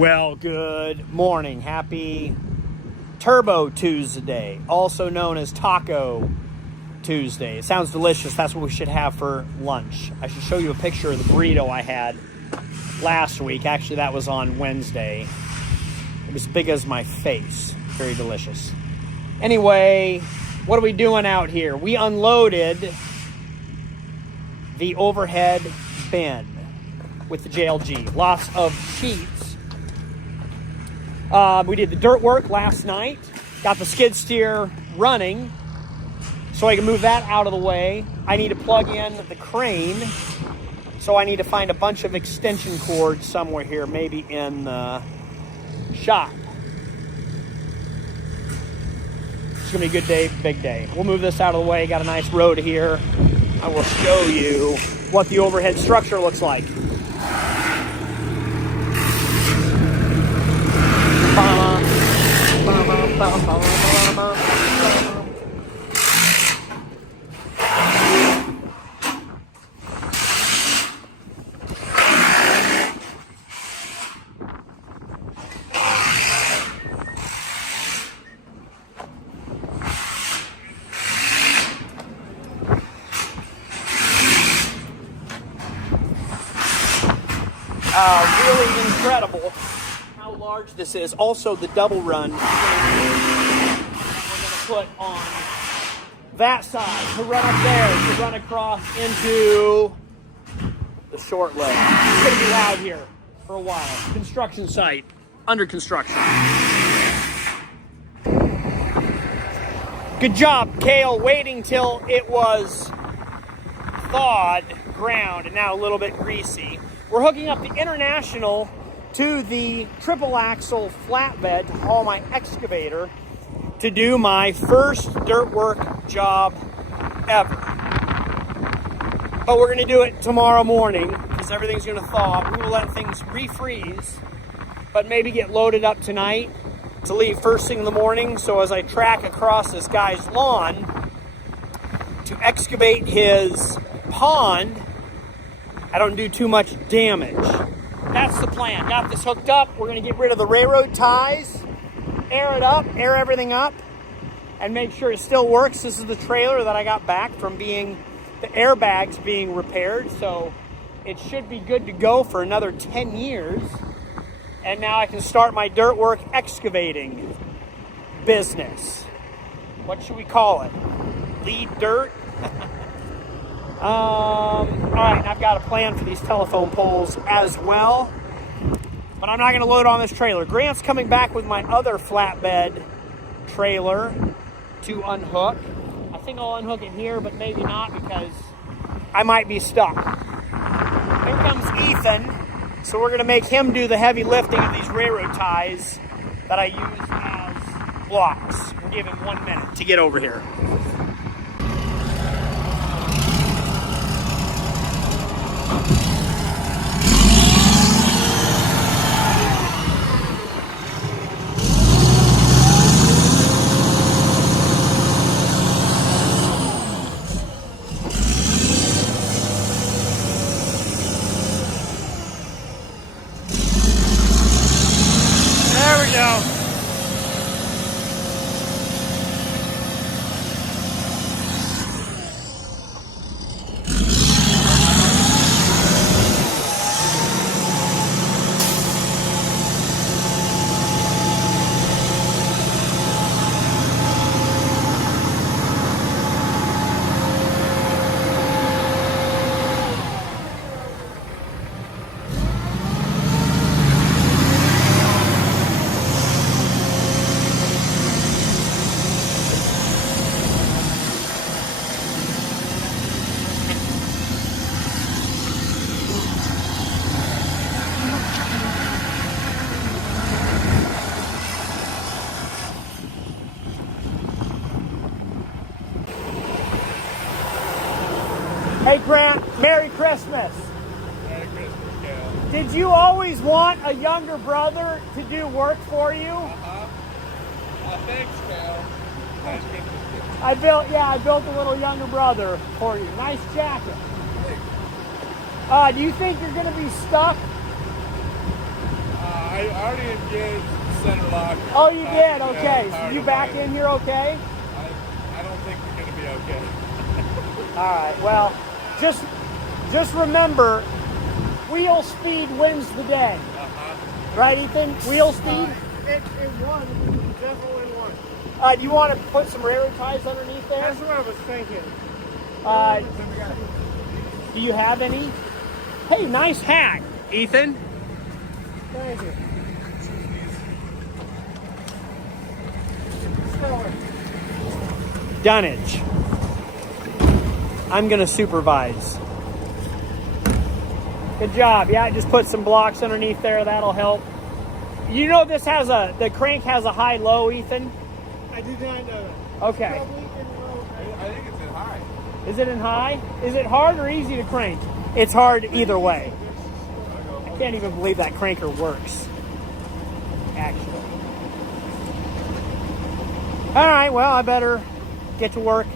Well, good morning. Happy Turbo Tuesday, also known as Taco Tuesday. It sounds delicious. That's what we should have for lunch. I should show you a picture of the burrito I had last week. Actually, that was on Wednesday. It was as big as my face. Very delicious. Anyway, what are we doing out here? We unloaded the overhead bin with the JLG. Lots of sheets. We did the dirt work last night. Got the skid steer running so I can move that out of the way. I need to plug in the crane, so I need to find a bunch of extension cords somewhere here, maybe in the shop. It's gonna be a good day, big day. We'll move this out of the way. Got a nice road here. I will show you what the overhead structure looks like. Really incredible how large this is. Also, the double run we're going to put on that side to run up there to run across into the short leg. It's going to be loud here for a while. Construction site under construction. Good job, Kale, waiting till it was thawed ground and now a little bit greasy. We're hooking up the International to the triple axle flatbed to haul my excavator to do my first dirt work job ever. But we're gonna do it tomorrow morning because everything's gonna thaw. We will let things refreeze, but maybe get loaded up tonight to leave first thing in the morning. So as I track across this guy's lawn to excavate his pond, I don't do too much damage. That's the plan. Got this hooked up. We're gonna get rid of the railroad ties, air it up, air everything up, and make sure it still works. This is the trailer that I got back from the airbags being repaired. So it should be good to go for another 10 years. And now I can start my dirt work excavating business. What should we call it? Lead dirt? All right, and I've got a plan for these telephone poles as well, but I'm not going to load on this trailer. Grant's coming back with my other flatbed trailer to unhook. I think I'll unhook it here, but maybe not because I might be stuck. Here comes Ethan, so we're going to make him do the heavy lifting of these railroad ties that I use as blocks. We'll give him 1 minute to get over here. There we go. Hey Grant, Merry Christmas. Merry Christmas, Cal. Did you always want a younger brother to do work for you? Thanks, Cal. Nice Christmas gift. I built a little younger brother for you. Nice jacket. Thanks. Do you think you're going to be stuck? I I already engaged the center lock. Oh, you did? Okay. So you back in here okay? I don't think we're going to be okay. All right. Well, just remember, wheel speed wins the day. Right, Ethan? Wheel speed? It won. Definitely won. Do you want to put some railroad ties underneath there? That's what I was thinking. Do you have any? Hey, nice hat, Ethan. Thank you. Dunnage. I'm going to supervise. Good job. Yeah, just put some blocks underneath there. That'll help. You know this has the crank has a high-low, Ethan? I did not know that. Okay. I think it's in high. Is it in high? Is it hard or easy to crank? It's hard either way. I can't even believe that cranker works. Actually. All right, well, I better get to work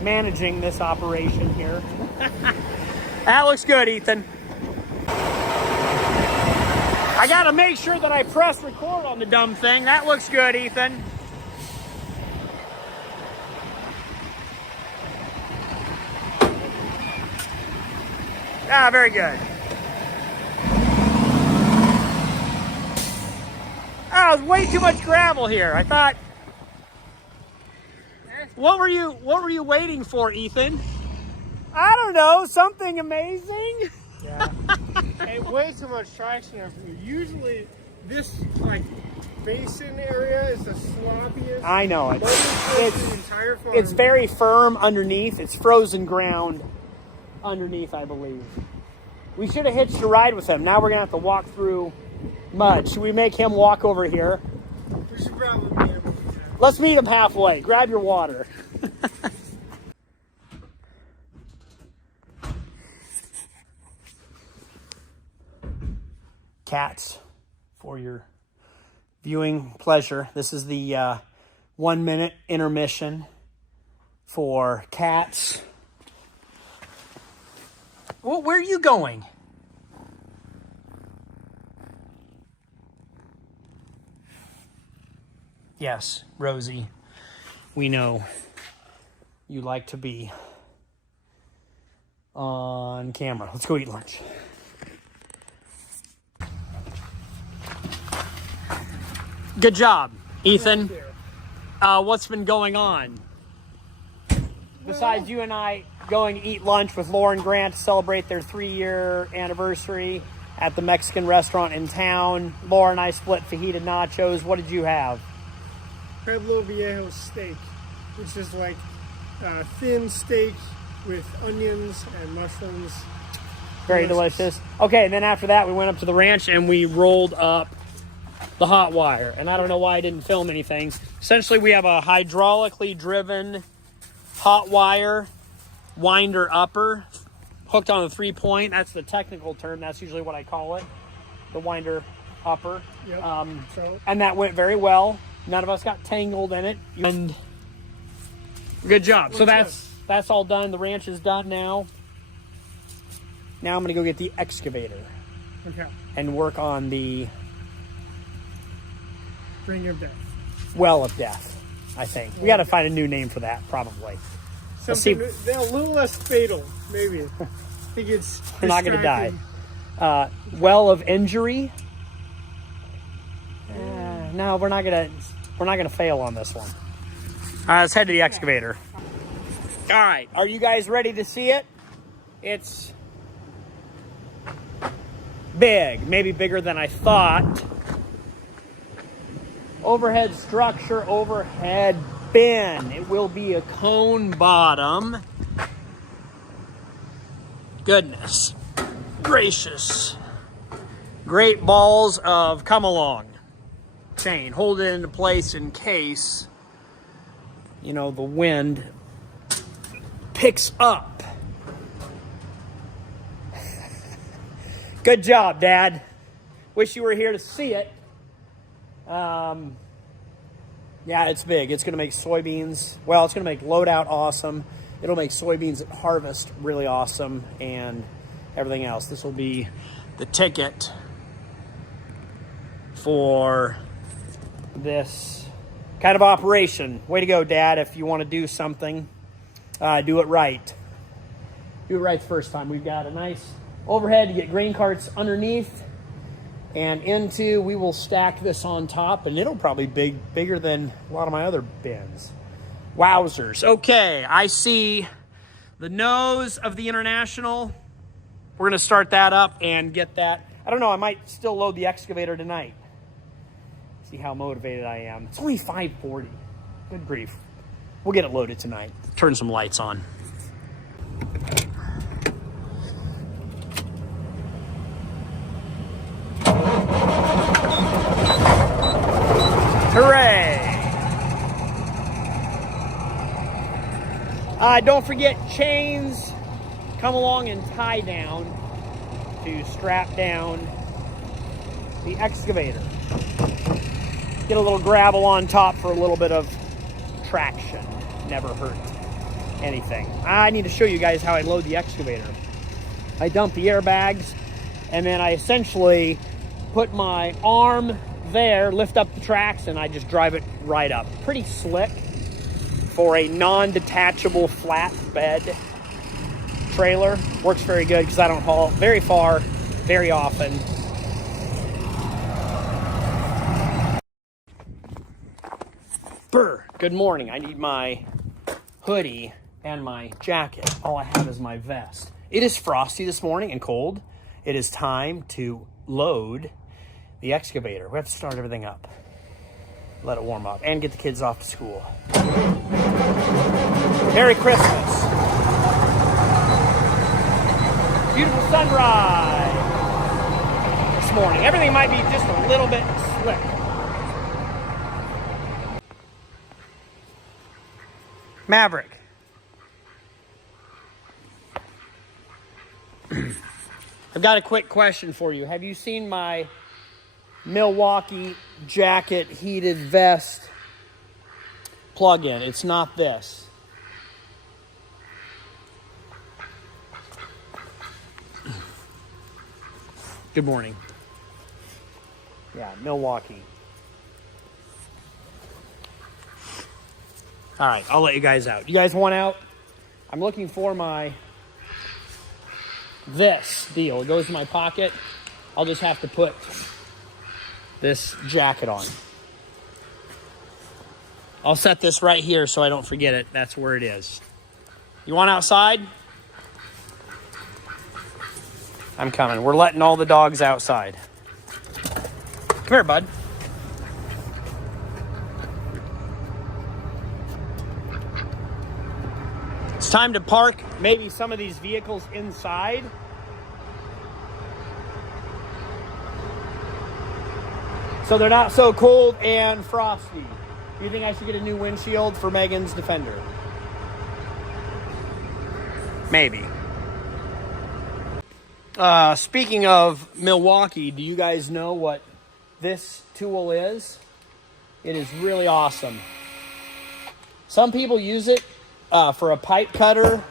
managing this operation here. That looks good, Ethan. I gotta make sure that I press record on the dumb thing. That looks good, Ethan. Ah, very good. Ah, there's way too much gravel here. I thought. What were you waiting for, Ethan? I don't know, something amazing. Yeah. Hey, way too much traction there for you. Usually, this basin area is the sloppiest. I know the entire farm. It's very firm underneath. It's frozen ground underneath, I believe. We should have hitched a ride with him. Now we're gonna have to walk through mud. Should we make him walk over here? We should probably be able to do that. Let's meet him halfway. Grab your water. Cats, for your viewing pleasure. This is the 1 minute intermission for cats. Well, where are you going? Yes, Rosie, we know you like to be on camera. Let's go eat lunch. Good job, Ethan. What's been going on? Besides you and I going to eat lunch with Lauren Grant to celebrate their 3-year anniversary at the Mexican restaurant in town. Laura and I split fajita nachos. What did you have? Pueblo Viejo steak, which is like thin steak with onions and mushrooms. Very delicious. Okay, and then after that, we went up to the ranch and we rolled up the hot wire. And I don't know why I didn't film anything. Essentially, we have a hydraulically driven hot wire winder upper hooked on a 3-point. That's the technical term. That's usually what I call it, the winder upper. Yep. And that went very well. None of us got tangled in it. And good job. So that's all done. The ranch is done now. Now I'm going to go get the excavator. Okay. And work on the Ring of Death. Well of Death, I think. We got to find a new name for that, probably. Something a little less fatal, maybe. I think it's we're not going to die. Well of Injury. No, we're not gonna fail on this one. All right, let's head to the excavator. All right, are you guys ready to see it? It's big, maybe bigger than I thought. Overhead structure, overhead bin. It will be a cone bottom. Goodness gracious. Great balls of come along chain. Hold it into place in case, you know, the wind picks up. Good job, Dad. Wish you were here to see it. Yeah, it's big. It's going to make soybeans. Well, it's going to make loadout awesome. It'll make soybeans at harvest really awesome and everything else. This will be the ticket for this kind of operation. Way to go, Dad. If you want to do something, do it right. Do it right the first time. We've got a nice overhead to get grain carts underneath and into. We will stack this on top, and it'll probably be bigger than a lot of my other bins. Wowzers. Okay, I see the nose of the International. We're going to start that up and get that. I don't know, I might still load the excavator tonight. See how motivated I am. It's only 5:40. Good grief. We'll get it loaded tonight. Turn some lights on. Hooray! Don't forget chains. Come along and tie down to strap down the excavator. Get a little gravel on top for a little bit of traction. Never hurt anything. I need to show you guys how I load the excavator. I dump the airbags, and then I essentially put my arm there, lift up the tracks, and I just drive it right up. Pretty slick for a non-detachable flatbed trailer. Works very good because I don't haul very far very often. Brr, good morning. I need my hoodie and my jacket. All I have is my vest. It is frosty this morning and cold. It is time to load the excavator. We have to start everything up. Let it warm up and get the kids off to school. Merry Christmas. Beautiful sunrise this morning. Everything might be just a little bit slick. Maverick. I've got a quick question for you. Have you seen my Milwaukee Jacket heated vest plug-in? It's not this. Good morning. Yeah, Milwaukee. All right, I'll let you guys out. You guys want out? I'm looking for this deal. It goes in my pocket. I'll just have to put this jacket on. I'll set this right here so I don't forget it. That's where it is. You want outside? I'm coming. We're letting all the dogs outside. Come here, bud. It's time to park maybe some of these vehicles inside. So they're not so cold and frosty. Do you think I should get a new windshield for Megan's Defender? Maybe. Speaking of Milwaukee, do you guys know what this tool is? It is really awesome. Some people use it for a pipe cutter,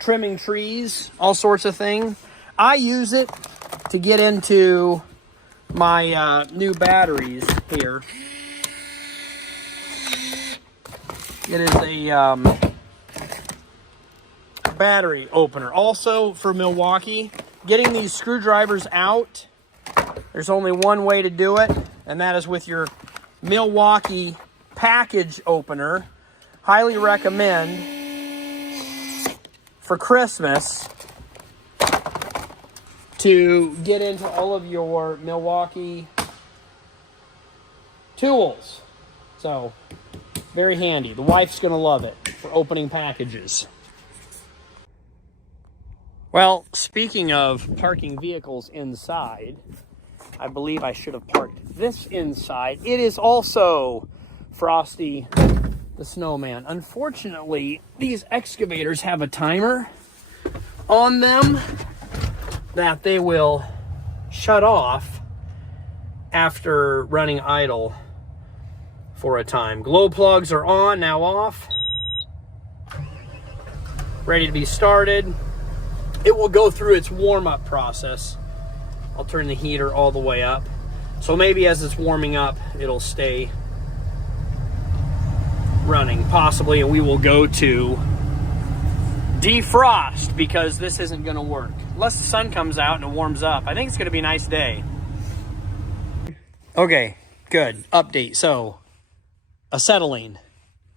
trimming trees, all sorts of things. I use it to get into my new batteries here. It is a battery opener. Also for Milwaukee, getting these screwdrivers out, there's only one way to do it, and that is with your Milwaukee package opener. Highly recommend for Christmas to get into all of your Milwaukee tools. So, very handy. The wife's going to love it for opening packages. Well, speaking of parking vehicles inside, I believe I should have parked this inside. It is also Frosty the Snowman. Unfortunately, these excavators have a timer on them that they will shut off after running idle for a time. Glow plugs are on, now off. Ready to be started. It will go through its warm-up process. I'll turn the heater all the way up. So maybe as it's warming up, it'll stay running, possibly, and we will go to defrost because this isn't going to work. Unless the sun comes out and it warms up. I think it's going to be a nice day. Okay, good. Update. So, acetylene,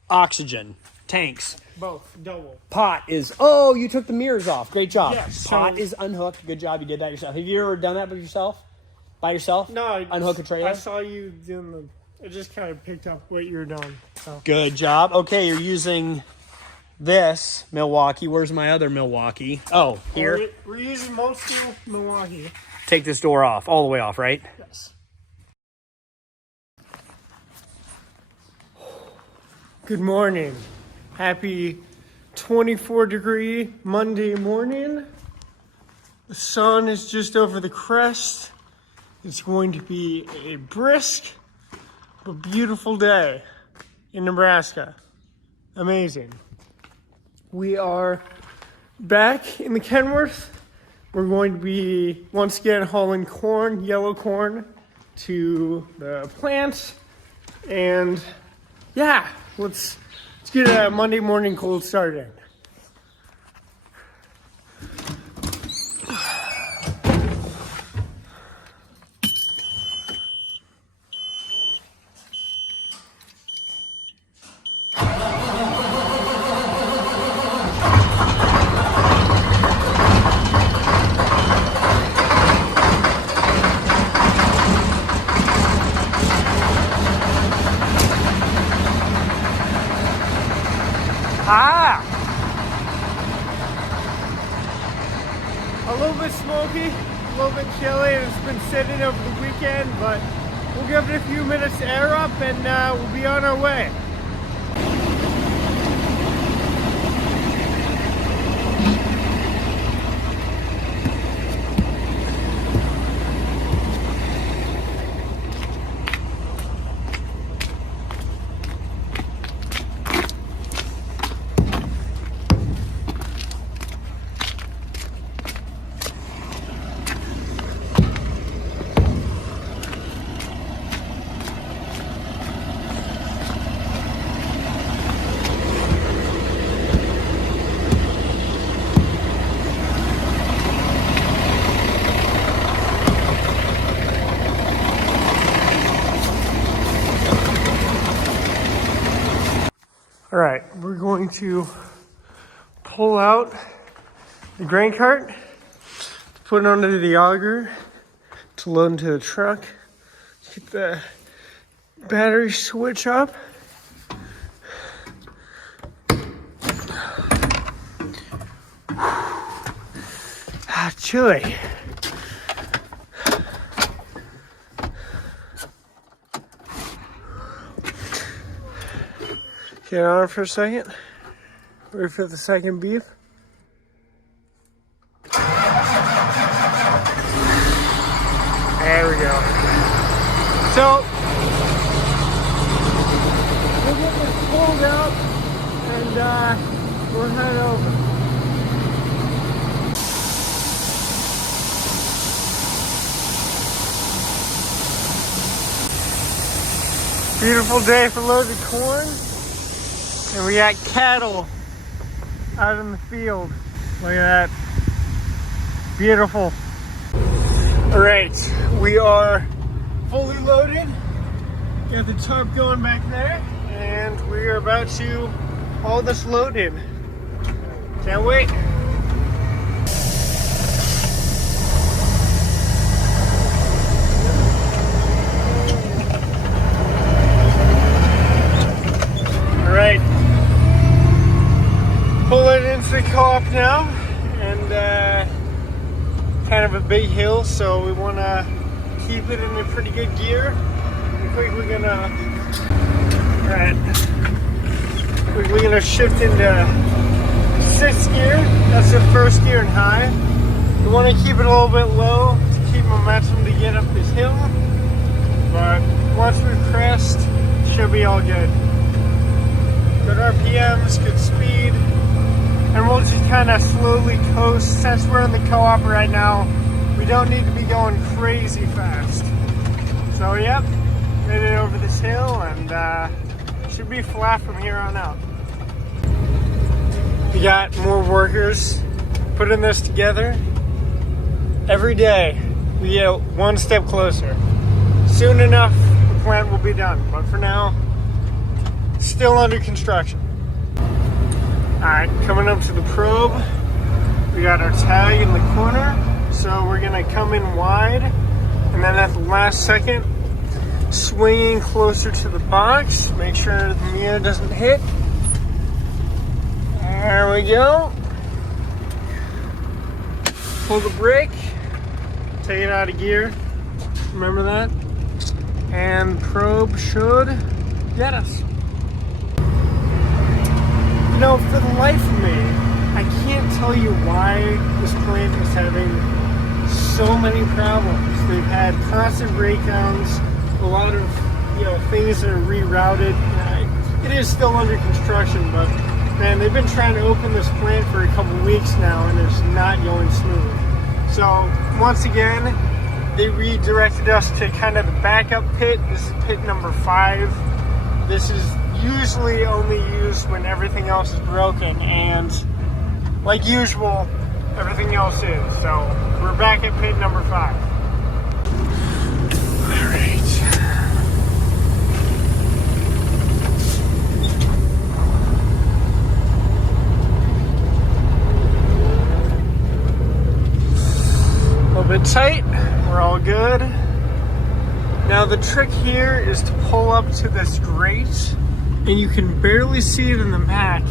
oxygen, tanks. Both, double. Pot is, oh, you took the mirrors off. Great job. Yes. Pot is unhooked. Good job. You did that yourself. Have you ever done that by yourself? No. Unhook a trailer? I saw you doing the, it just kind of picked up what you were doing. So. Good job. Okay, you're using this Milwaukee. Where's my other Milwaukee? Oh, here. We're using mostly Milwaukee. Take this door off, all the way off, right? Yes. Good morning. Happy 24-degree Monday morning. The sun is just over the crest. It's going to be a brisk but beautiful day in Nebraska. Amazing. We are back in the Kenworth. We're going to be once again hauling corn, yellow corn, to the plants. And yeah, let's get a Monday morning cold started. A little bit smoky, a little bit chilly, and it's been sitting over the weekend, but we'll give it a few minutes to air up and we'll be on our way. All right, we're going to pull out the grain cart, put it under the auger to load into the truck, get the battery switch up. Chilly. Get on for a second. Wait for the second beep. There we go. So, we'll get this pulled out and we'll head over. Beautiful day for loaded corn. And we got cattle out in the field. Look at that. Beautiful. All right, we are fully loaded. Got the tarp going back there. And we are about to haul this load in. Can't wait. All right. Pull it into the co-op now, and kind of a big hill, so we want to keep it in a pretty good gear. Quickly gonna, quickly gonna shift into 6th gear. That's the first gear in high. We want to keep it a little bit low to keep momentum to get up this hill, but once we crest, should be all good. Good RPMs, good speed. And we'll just kind of slowly coast. Since we're in the co-op right now, we don't need to be going crazy fast. So yep, made it over this hill and should be flat from here on out. We got more workers putting this together. Every day we get one step closer. Soon enough the plant will be done, but for now, still under construction. Alright, coming up to the probe. We got our tag in the corner, so we're gonna come in wide, and then at the last second, swinging closer to the box, make sure the mirror doesn't hit. There we go. Pull the brake, take it out of gear, remember that? And probe should get us. You know, for the life of me, I can't tell you why this plant is having so many problems. They've had constant breakdowns, a lot of things that are rerouted. It is still under construction, but man, they've been trying to open this plant for a couple weeks now, and it's not going smooth. So once again, they redirected us to kind of the backup pit. This is pit number 5. This is usually only used when everything else is broken, and like usual, everything else is. So we're back at pit number 5. All right. A little bit tight. We're all good. Now the trick here is to pull up to this grate, and you can barely see it in the back,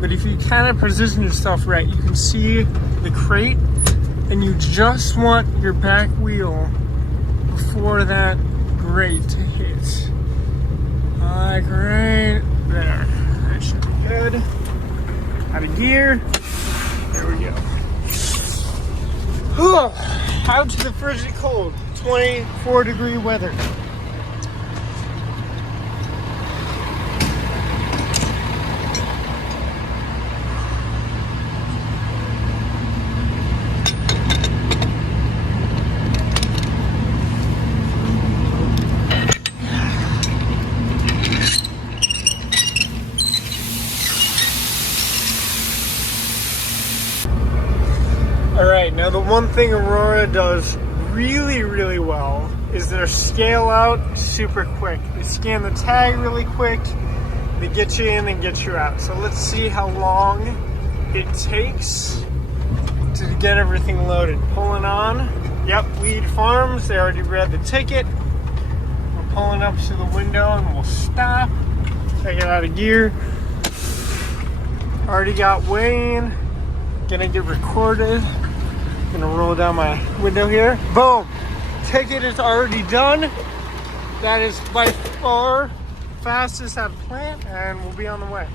but if you kind of position yourself right, you can see the crate, and you just want your back wheel before that grate to hit. Like right there. That should be good. Out of gear. There we go. Out to the frigid cold. 24-degree weather. Alright, now the one thing Aurora does really, really well is their scale out super quick. They scan the tag really quick, they get you in and get you out. So let's see how long it takes to get everything loaded. Pulling on. Yep, Weed Farms, they already read the ticket. We're pulling up to the window and we'll stop. Take it out of gear. Already got Wayne. Gonna get recorded. Gonna roll down my window here. Boom! Ticket is already done. That is by far fastest out of plant, and we'll be on the way.